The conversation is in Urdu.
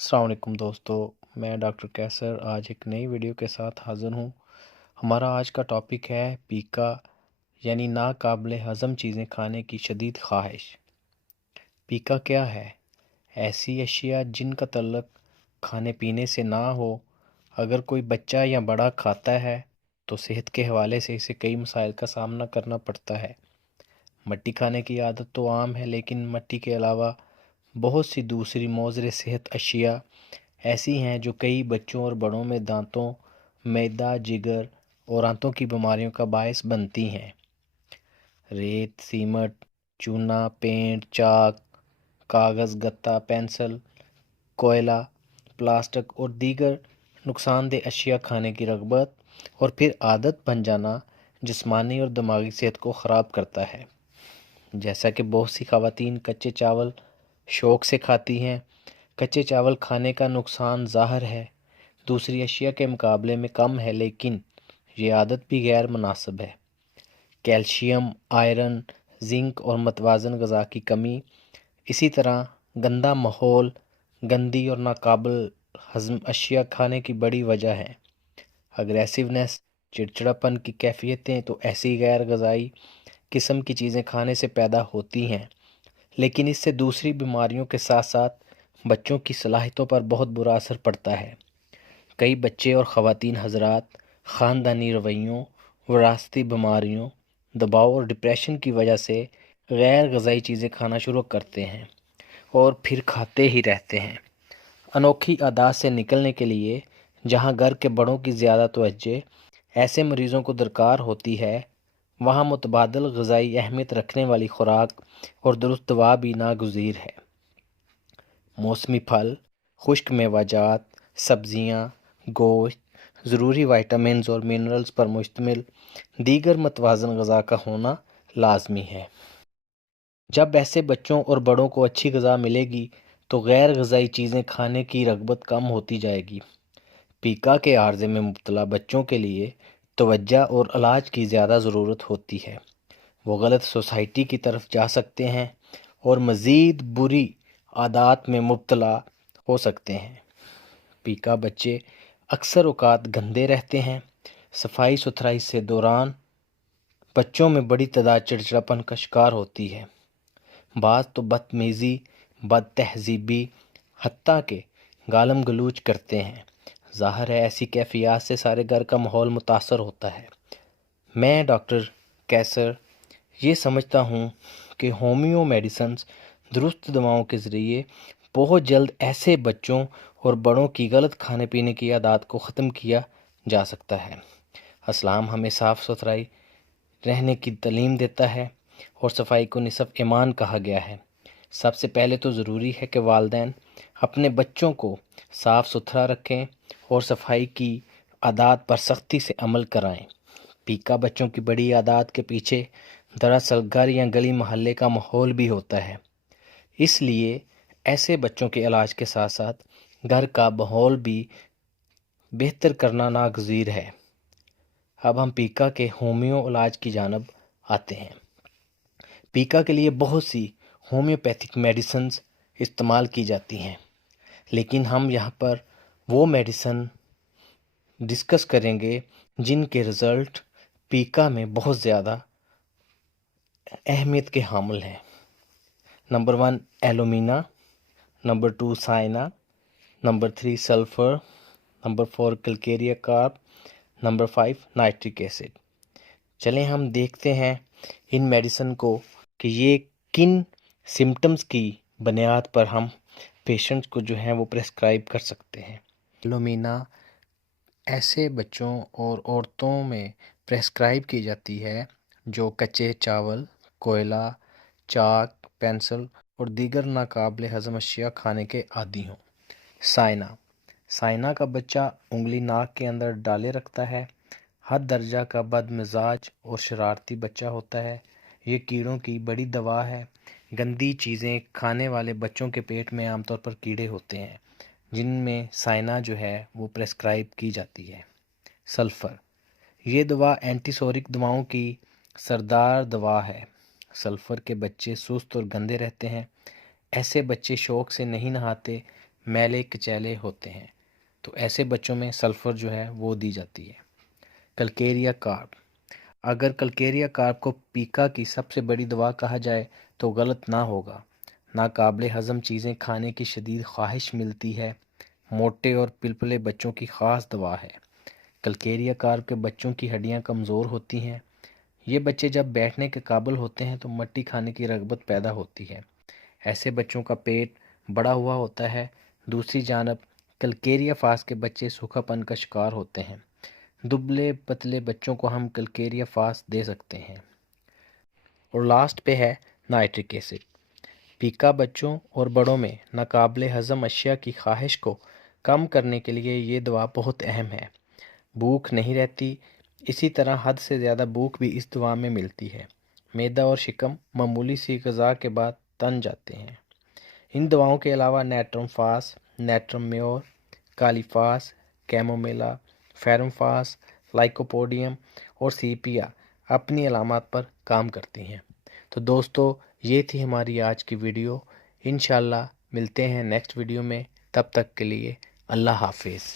السلام علیکم دوستو، میں ڈاکٹر کیسر آج ایک نئی ویڈیو کے ساتھ حاضر ہوں۔ ہمارا آج کا ٹاپک ہے پیکا یعنی ناقابل ہضم چیزیں کھانے کی شدید خواہش۔ پیکا کیا ہے؟ ایسی اشیاء جن کا تعلق کھانے پینے سے نہ ہو۔ اگر کوئی بچہ یا بڑا کھاتا ہے تو صحت کے حوالے سے اسے کئی مسائل کا سامنا کرنا پڑتا ہے۔ مٹی کھانے کی عادت تو عام ہے، لیکن مٹی کے علاوہ بہت سی دوسری مضر صحت اشیاء ایسی ہیں جو کئی بچوں اور بڑوں میں دانتوں، معدہ، جگر اور آنتوں کی بیماریوں کا باعث بنتی ہیں۔ ریت، سیمنٹ، چونا، پینٹ، چاک، کاغذ، گتا، پینسل، کوئلہ، پلاسٹک اور دیگر نقصان دہ اشیاء کھانے کی رغبت اور پھر عادت بن جانا جسمانی اور دماغی صحت کو خراب کرتا ہے۔ جیسا کہ بہت سی خواتین کچے چاول شوق سے کھاتی ہیں۔ کچے چاول کھانے کا نقصان ظاہر ہے، دوسری اشیاء کے مقابلے میں کم ہے، لیکن یہ عادت بھی غیر مناسب ہے۔ کیلشیم، آئرن، زنک اور متوازن غذا کی کمی، اسی طرح گندا ماحول، گندی اور ناقابل ہضم اشیاء کھانے کی بڑی وجہ ہیں۔ اگریسونیس، چڑچڑاپن کی کیفیتیں تو ایسی غیر غذائی قسم کی چیزیں کھانے سے پیدا ہوتی ہیں، لیکن اس سے دوسری بیماریوں کے ساتھ ساتھ بچوں کی صلاحیتوں پر بہت برا اثر پڑتا ہے۔ کئی بچے اور خواتین حضرات خاندانی رویوں، وراثتی بیماریوں، دباؤ اور ڈپریشن کی وجہ سے غیر غذائی چیزیں کھانا شروع کرتے ہیں اور پھر کھاتے ہی رہتے ہیں۔ انوکھی عادات سے نکلنے کے لیے جہاں گھر کے بڑوں کی زیادہ توجہ ایسے مریضوں کو درکار ہوتی ہے، وہاں متبادل غذائی اہمیت رکھنے والی خوراک اور درست دوا بھی ناگزیر ہے۔ موسمی پھل، خشک میوہ جات، سبزیاں، گوشت، ضروری وائٹامنز اور منرلز پر مشتمل دیگر متوازن غذا کا ہونا لازمی ہے۔ جب ایسے بچوں اور بڑوں کو اچھی غذا ملے گی تو غیر غذائی چیزیں کھانے کی رغبت کم ہوتی جائے گی۔ پیکا کے عارضے میں مبتلا بچوں کے لیے توجہ اور علاج کی زیادہ ضرورت ہوتی ہے۔ وہ غلط سوسائٹی کی طرف جا سکتے ہیں اور مزید بری عادات میں مبتلا ہو سکتے ہیں۔ پیکا بچے اکثر اوقات گندے رہتے ہیں۔ صفائی ستھرائی سے دوران بچوں میں بڑی تعداد چڑچڑاپن کا شکار ہوتی ہے۔ بعض تو بدتمیزی، بد تہذیبی، حتیٰ کہ گالم گلوچ کرتے ہیں۔ ظاہر ہے ایسی کیفیات سے سارے گھر کا ماحول متاثر ہوتا ہے۔ میں ڈاکٹر کیسر یہ سمجھتا ہوں کہ ہومیو میڈیسنز درست دواؤں کے ذریعے بہت جلد ایسے بچوں اور بڑوں کی غلط کھانے پینے کی عادات کو ختم کیا جا سکتا ہے۔ اسلام ہمیں صاف ستھرائی رہنے کی تعلیم دیتا ہے اور صفائی کو نصف ایمان کہا گیا ہے۔ سب سے پہلے تو ضروری ہے کہ والدین اپنے بچوں کو صاف ستھرا رکھیں اور صفائی کی عادات پر سختی سے عمل کرائیں۔ پیکا بچوں کی بڑی عادات کے پیچھے دراصل گھر یا گلی محلے کا ماحول بھی ہوتا ہے۔ اس لیے ایسے بچوں کے علاج کے ساتھ ساتھ گھر کا ماحول بھی بہتر کرنا ناگزیر ہے۔ اب ہم پیکا کے ہومیو علاج کی جانب آتے ہیں۔ پیکا کے لیے بہت سی ہومیوپیتھک میڈیسنز استعمال کی جاتی ہیں، لیکن ہم یہاں پر وہ میڈیسن ڈسکس کریں گے جن کے رزلٹ پیکا میں بہت زیادہ اہمیت کے حامل ہیں۔ Number 1 alumina, number 2 Cina, number 3 sulphur, number 4 calcarea carb, number 5 nitric acid. چلیں ہم دیکھتے ہیں ان میڈیسن کو کہ یہ کن سمٹمز کی بنیاد پر ہم پیشنٹ کو جو ہیں وہ پریسکرائب کر سکتے ہیں۔ ایلومینا ایسے بچوں اور عورتوں میں پریسکرائب کی جاتی ہے جو کچے چاول، کوئلہ، چاک، پینسل اور دیگر ناقابل ہضم اشیاء کھانے کے عادی ہوں۔ سائنا کا بچہ انگلی ناک کے اندر ڈالے رکھتا ہے۔ حد درجہ کا بد مزاج اور شرارتی بچہ ہوتا ہے۔ یہ کیڑوں کی بڑی دوا ہے۔ گندی چیزیں کھانے والے بچوں کے پیٹ میں عام طور پر کیڑے ہوتے ہیں جن میں سائنا جو ہے وہ پریسکرائب کی جاتی ہے۔ سلفر، یہ دوا اینٹی سورک دواؤں کی سردار دوا ہے۔ سلفر کے بچے سست اور گندے رہتے ہیں۔ ایسے بچے شوق سے نہیں نہاتے، میلے کچیلے ہوتے ہیں، تو ایسے بچوں میں سلفر جو ہے وہ دی جاتی ہے۔ کلکیریا کارپ، اگر کلکیریا کارپ کو پیکا کی سب سے بڑی دوا کہا جائے تو غلط نہ ہوگا۔ ناقابل ہضم چیزیں کھانے کی شدید خواہش ملتی ہے، موٹے اور پلپلے بچوں کی خاص دوا ہے۔ کلکیریا کارپ کے بچوں کی ہڈیاں کمزور ہوتی ہیں، یہ بچے جب بیٹھنے کے قابل ہوتے ہیں تو مٹی کھانے کی رغبت پیدا ہوتی ہے، ایسے بچوں کا پیٹ بڑا ہوا ہوتا ہے۔ دوسری جانب کلکیریا فاس کے بچے سوکھا پن کا شکار ہوتے ہیں، دبلے پتلے بچوں کو ہم کلکیریا فاس دے سکتے ہیں۔ اور لاسٹ پہ ہے نائٹرک ایسڈ۔ پیکا بچوں اور بڑوں میں ناقابل ہضم اشیاء کی خواہش کو کم کرنے کے لیے یہ دوا بہت اہم ہے۔ بھوک نہیں رہتی، اسی طرح حد سے زیادہ بھوک بھی اس دوا میں ملتی ہے۔ معدہ اور شکم معمولی سی غذا کے بعد تن جاتے ہیں۔ ان دواؤں کے علاوہ نیٹرم فاس، نیٹرم میور، کالی فاس، کیمومیلا، فیرم فاس، لائکوپوڈیم اور سیپیا اپنی علامات پر کام کرتی ہیں۔ تو دوستو یہ تھی ہماری آج کی ویڈیو، انشاءاللہ ملتے ہیں نیکسٹ ویڈیو میں، تب تک کے لیے اللہ حافظ۔